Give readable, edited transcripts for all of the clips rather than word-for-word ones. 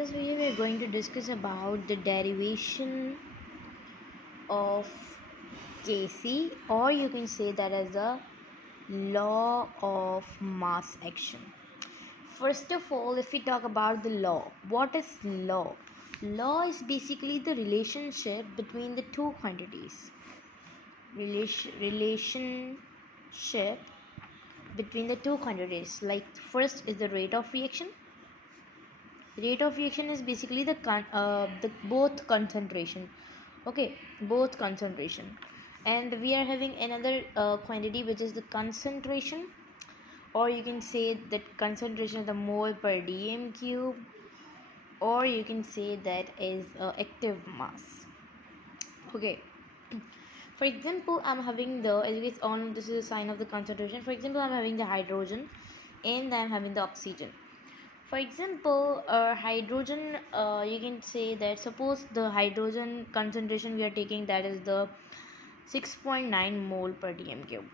this video we are going to discuss about the derivation of Kc, or you can say that as the law of mass action. First of all, if we talk about the law, what is law? Law is basically the relationship between the two quantities. Relationship between the two quantities. Like first is the rate of reaction. Rate of reaction is basically the both concentration. Okay, both concentration. And we are having another quantity, which is the concentration, or you can say that concentration of the mole per dm cube, or you can say that is active mass. Okay, for example, I'm having the, as it's on, this is a sign of the concentration. For example, I'm having the hydrogen and I'm having the oxygen. For example, hydrogen, you can say that suppose the hydrogen concentration we are taking, that is the 6.9 mole per dm cube,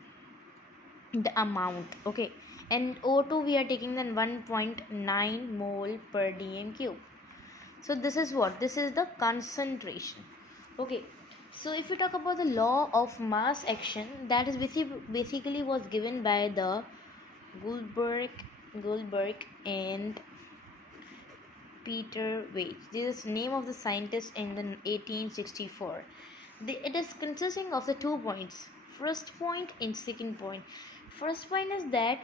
the amount. Okay, and O2 we are taking then 1.9 mole per dm cube. So this is what, this is the concentration. Okay, so if we talk about the law of mass action, that is basically was given by the Guldberg and Peter Weitz. This is the name of the scientist in the 1864. It is consisting of the 2 points, first point and second point. First point is that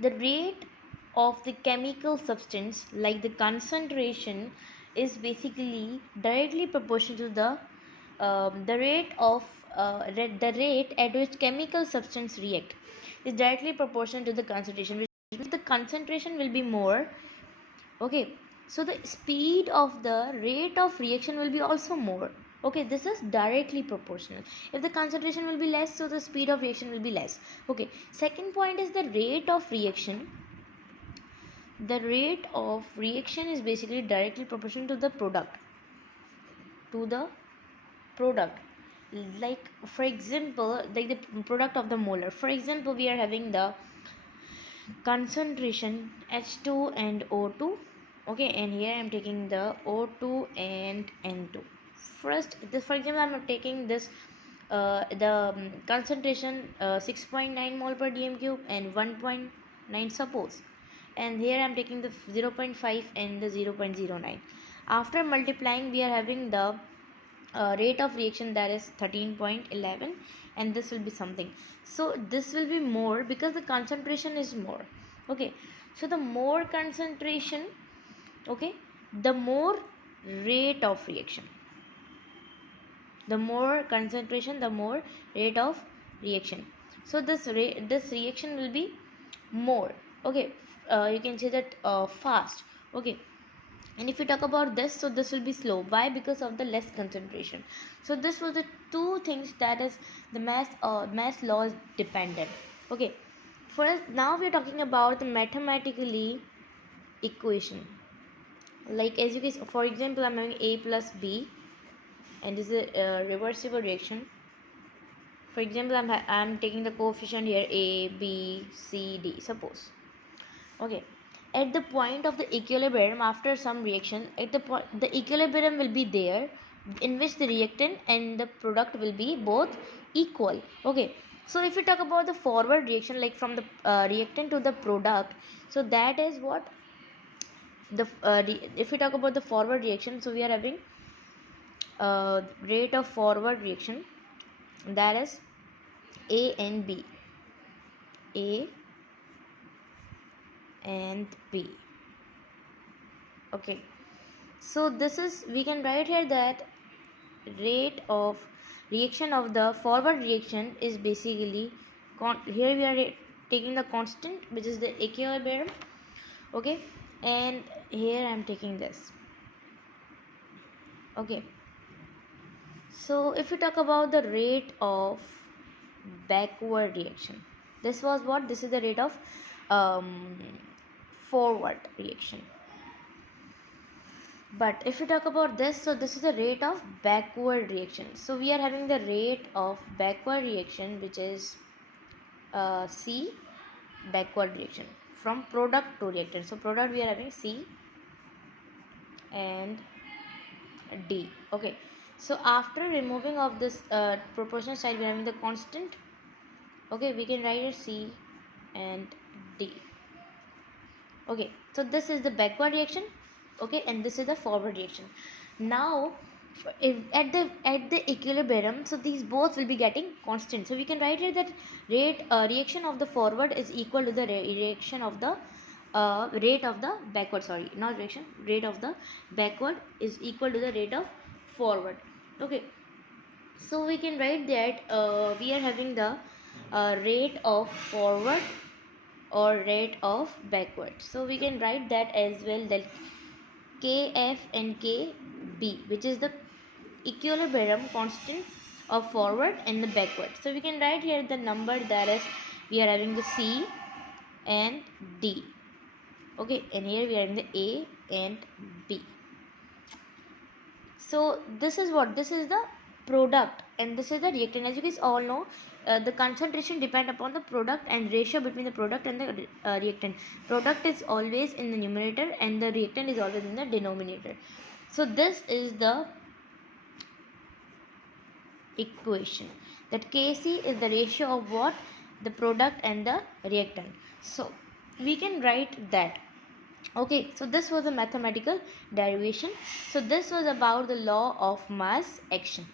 the rate of the chemical substance, like the concentration, is basically directly proportional to the rate of the rate at which chemical substance react is directly proportional to the concentration, which means the concentration will be more. Okay, so the speed of the rate of reaction will be also more. Okay, this is directly proportional. If the concentration will be less, so the speed of reaction will be less. Okay, second point is the rate of reaction. The rate of reaction is basically directly proportional to the product. Like for example, like the product of the molar. For example, we are having the concentration H2 and O2. Okay, and here I am taking the O2 and N2. First, this, for example, I am taking this the concentration 6.9 mole per dm cube and 1.9 suppose, and here I am taking the 0.5 and the 0.09. After multiplying, we are having the rate of reaction, that is 13.11, and this will be something. So this will be more because the concentration is more. Okay, so the more concentration, okay, the more rate of reaction. The more concentration, the more rate of reaction. So this reaction will be more. Okay, you can say that fast. Okay, and if you talk about this, so this will be slow. Why? Because of the less concentration. So this was the two things, that is the mass law is dependent. Okay, first, now we are talking about the mathematically equation. Like as you guys, for example, I'm having A plus B, and this is a reversible reaction. For example, I'm taking the coefficient here A, B, C, D, suppose. Okay, at the point of the equilibrium, after some reaction, at the point the equilibrium will be there, in which the reactant and the product will be both equal. Okay, so if you talk about the forward reaction, like from the reactant to the product, so that is what the if we talk about the forward reaction, so we are having rate of forward reaction, that is A and B, A and B. Okay, so this is, we can write here that rate of reaction of the forward reaction is basically here we are taking the constant, which is the equilibrium. Okay, and here I am taking this. Okay, so if you talk about the rate of backward reaction, this was what, this is the rate of forward reaction. But if you talk about this, so this is the rate of backward reaction. So we are having the rate of backward reaction, which is C, backward reaction from product to reactant. So product we are having C, and D. Okay, so after removing of this proportional side, we are having the constant. Okay, we can write it C and D. Okay, so this is the backward reaction. Okay, and this is the forward reaction. Now if at the equilibrium, so these both will be getting constant, so we can write it that reaction of the forward is equal to the reaction of the rate of the backward, sorry, not reaction, rate of the backward is equal to the rate of forward. Okay, so we can write that we are having the rate of forward or rate of backward. So we can write that as well, that kf and kb, which is the equilibrium constant of forward and the backward. So we can write here the number, that is we are having the C and D. Okay, and here we are in the A and B. So this is what, this is the product and this is the reactant. As you guys all know, the concentration depend upon the product and ratio between the product and the reactant. Product is always in the numerator and the reactant is always in the denominator. So this is the equation, that Kc is the ratio of what, the product and the reactant. So we can write that. Okay, so this was a mathematical derivation. So this was about the law of mass action.